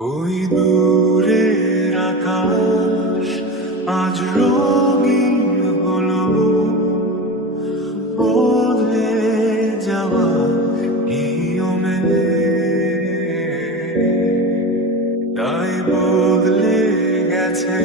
ওই দূরের আকাশ আজ রঙিন হলো, বদলে যাওয়া নিয়মে তাই বদলে গেছে